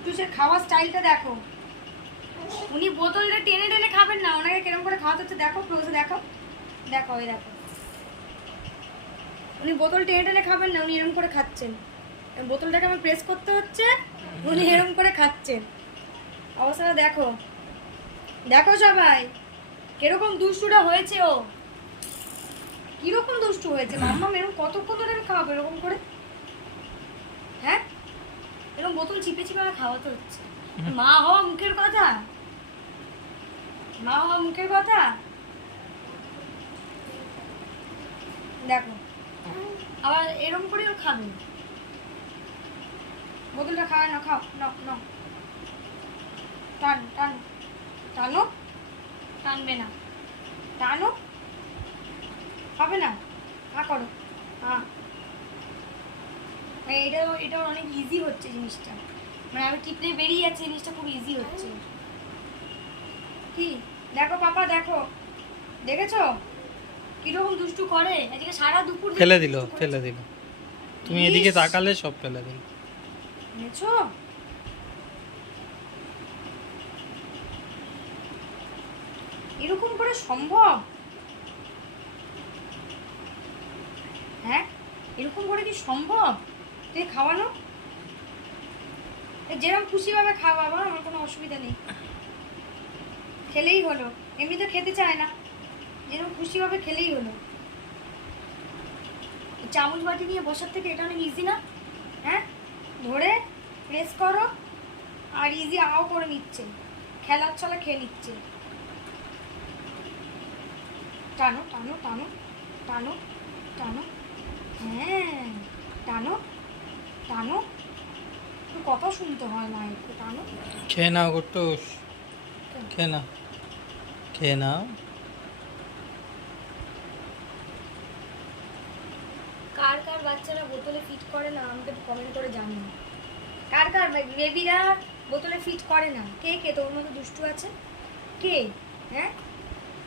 কুটুসের খাওয়ার স্টাইলটা দেখো। উনি বোতলটা টেনে টেনে খাবেন না, ওনাকে কিরম করে খাওয়াতে হচ্ছে দেখো ক্লোজে দেখো। দেখো ওই দেখো। উনি বোতল টেনে টেনে খাবেন না, উনি এরম করে খাচ্ছেন। বোতলটাকে আমার প্রেস করতে হচ্ছে, উনি এরম করে খাচ্ছেন। অবস্থাটা দেখো। দেখো সবাই, কীরকম দুষ্টুটা হয়েছে ও। কীরকম দুষ্টু হয়েছে? মাম্মা এরকম কতক্ষণ ধরে আমি খাওয়াবো এরকম করে? এরকম বোতল চিপে চিপে আমার খাওয়াতে হচ্ছে মা হওয়া মুখের কথা? মা হওয়া মুখের কথা? দেখো আবার এরকম করে ও খাবে। বোতলটা খাওয়া না খাও নাও নাও টান টান। টানো? টানবে না। টানো? হবে না? হা করো। হ্যাঁ। এটা এটা অনেক ইজি হচ্ছে জিনিসটা। মানে আমি টিপলে বেরিয়ে যাচ্ছে জিনিসটা খুব ইজি হচ্ছে। কি? দেখো পাপা দেখো। দেখেছ? কীরকম দুষ্টু করে? সারা দুপুর ফেলে দিল ফেলে দিল। তুমি এদিকে তাকালে সব ফেলে দিল। এনেছো? এরকম করে সম্ভব? হ্যাঁ? এরকম করে কি সম্ভব? তুই খাওয়ানো যেরকম খুশি ভাবে খাওয়া, বাবা, আমার কোনো অসুবিধা নেই। খেলেই হলো। এমনি তো খেতে চায় না। যেরকম খুশিভাবে খেলেই হলো। চামচ বাটি নিয়ে বসার থেকে এটা অনেক ইজি না? হ্যাঁ? ধরে প্রেস করো, আর ইজি আও করে নিচ্ছে। খেলার ছলা খেয়ে নিচ্ছে। টানো টানো টানো টানো টানো। হ্যাঁ। টানো? কথা শুনতে হয় না একটু টানো। খেয়ে নাও গোট্টুস। খেয়ে নাও। খেয়ে নাও। কার কার বাচ্চারা বোতলে ফিট করে না আমাকে কমেন্ট করে জানিও। কার কার বেবিরা বোতলে ফিট করে না? কে কে? তোর মতো দুষ্টু আছে? কে? হ্যাঁ?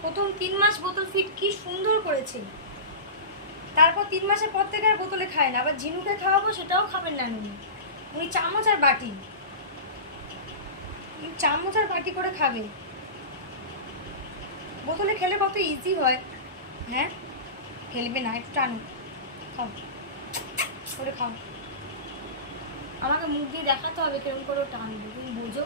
প্রথম তিন মাস বোতল ফিট কি সুন্দর করেছে। তারপর তিন মাসের পর থেকে আর বোতলে খায় না। আবার ঝিনুকে খাওয়াবো, সেটাও খাবেন না উনি। উনি চামচ আর বাটি। চামচ আর বাটি করে খাবে। বোতলে খেলে কত ইজি হয়। হ্যাঁ? খেলবে না, একটু টানো। খাও। করে খাও। আমাকে মুখ দিয়ে দেখাতে হবে কীরকম করে টানবে, তুমি বোঝো।